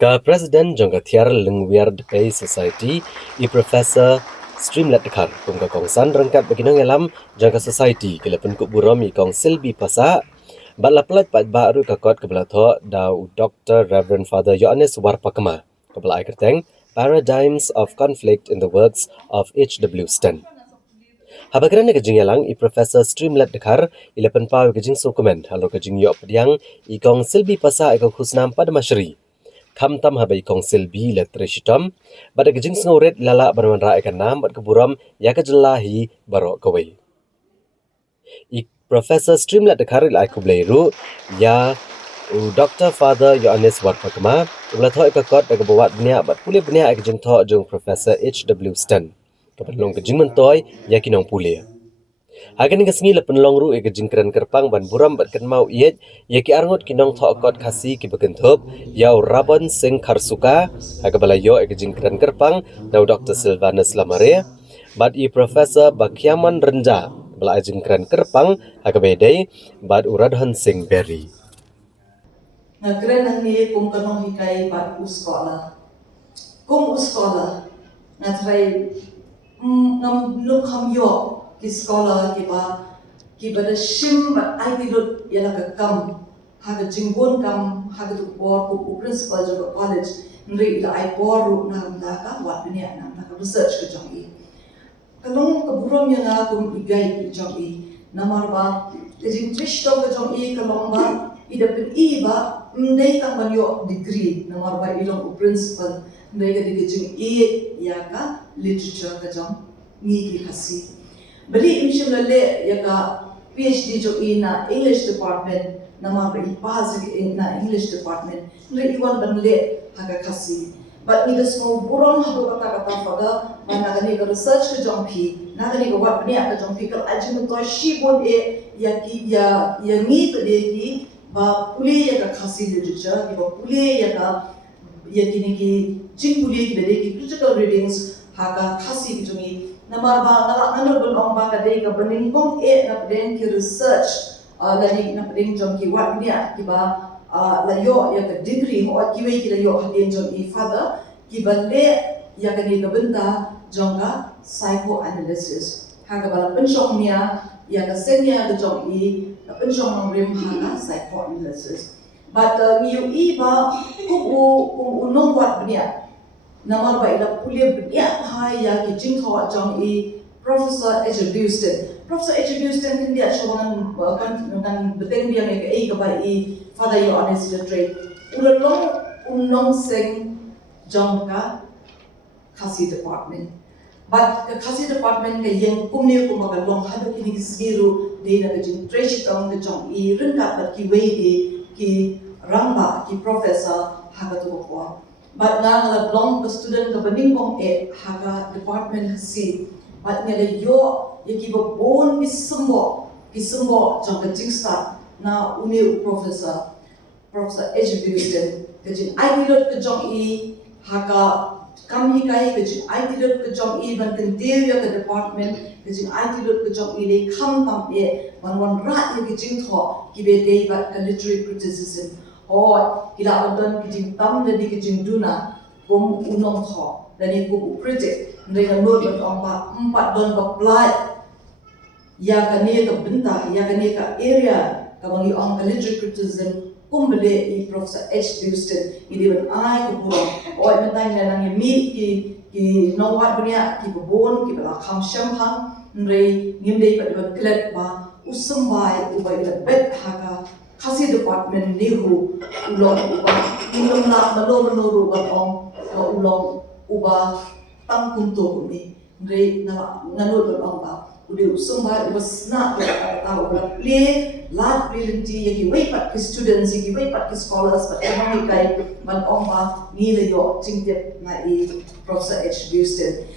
Ka President jangka tiar lengwiar depai society I Professor Streamlet Dekhar kum ka kongsan rangkat baginang alam jangka society kila Pynkup Burom I kong Silbi Passah bat laplat pat baru kakot kebala tho dau Dr. Reverend Father Yohanes Warpakema kebala ai kerteng Paradigms of Conflict in the Works of H.W. Stan. Habagran ke Jingioh I Professor Streamlet Dekhar ila penpau ke Jing dokumen halor ke Jingioh pediang I kong Silbi Passah I kong Khusnam Padma Shri. Kamtam habai kong Silbi letreshitam bada gejing sngoret lala barman ra ikan nam bad ke Burom ya ke jelahi barok kawai. I Professor Streamlet Dekhar ila aku bleiru ya Dr. Father Yohanes Warpakema ulah thoi ka kot ke bawat bnia bad pule bnia ke jing tho jong Professor H.W. Stan. Kapalong ke jing mentoi ya kinong pule. Hagan ke sengi lepen long ru ke jingkran kerpang ban Burom bat kan mau iet ya ki arngot kinong tho kot kasi ki bekentup ya rabon sing karsuka haga balayo ke jingkran kerpang nau Dr. Silvanus Lamare bat I Professor Bakyaman Renja bala jingkran kerpang haga bedai bat uradhan sing berry ngagren nang ni kum kanong hikai bat uskola kum uskola ngatrai ngam lukham yo ki sekolah ki bada shim bat ai tilut yala ka kam ha ka jingbon kam ha ka tu por ku principal jo college nri ila ai por ru na ka wat dunia na ka research ka jong I kalong ka Burom yang kum igai ki jong I namar ba ke jing trish to ka jong I kalong ba I dapat I ba ndai tang ban yo degree namar ba ilong principal ndai ka jing I ya ka literature ka jong ni ki khasi bali imshim lalle yaka PhD jo ina English department nama ba ipaz na English department re iwan banle haga khasi but ni desmo Burom hado kata pada mana gani ka research ka jongpi na gani ka wat bnia ka jongpi kal ajim to shibon yaki ya ni to de ki ba puli yaka khasi literature ki ba puli yaka yakini ki jing puli ki de ki critical readings haga khasi ki jongi namar ba ngalak belong ba kadai ka bening kong na pedeng ki research lani na pedeng jom ki wat dia ki ba la yo ya ka degree ho ki we ki la yo hadien jom I father ki balle ya ka ni ka benta jom ka psychoanalysis ha ka bala pensyong nia ya ka senya ka jom I ka pensyong nong rim ha ka psychoanalysis but miu I ba ku nong wat bnia namar ba ila pulia bnia hai ya ki jing thaw jong I Professor H.W. Stan Professor H.W. Stan kan dia showan kan beteng dia ke ai ka ba I Father Yohanes Literate ulong unong sing jong ka khasi department but ka khasi department ka yang kumne ko magalong hado kini siru de na jing treasure tong ka jong I rin ka bat ki we de ki ramba ki professor haga to ko but nga ngala blong ka student ka baning kong haga department si but nga yo yaki ba bon ki sembo jong ka jing start na uni Professor H.W. Stan ka jing ai dilot ka jong I haga kam hi kai ka jing ai dilot ka jong I ban kan deal ka department ka jing ai dilot ka jong I le kham tam ban wan ra ki jing tho ki be dei ba ka literary criticism kila odon kijing tam jadi kijing duna kum unong tho dani ku critic ndai not ban ompa empat don apply ya kane ka benta ya kane ka area ka bangi on literary criticism kum bele I Professor H.W. Stan ini ban ai ku Burom mentai na nang mi ki no wat dunia ki bon ki bala kham sham hang ndai ngimdei ba klet ba usumbai ubai la bet haka khasi department nihu ulong uba ulong la malo ba ong ulong uba tang kunto ni ngre na nganut ba ong ba ude usumba uba sna ta uba play lat brilliancy yaki wait pat ki students yaki wait pat ki scholars but economic kai ban ong ba ni le yo chingtep na I Professor H.W. Stan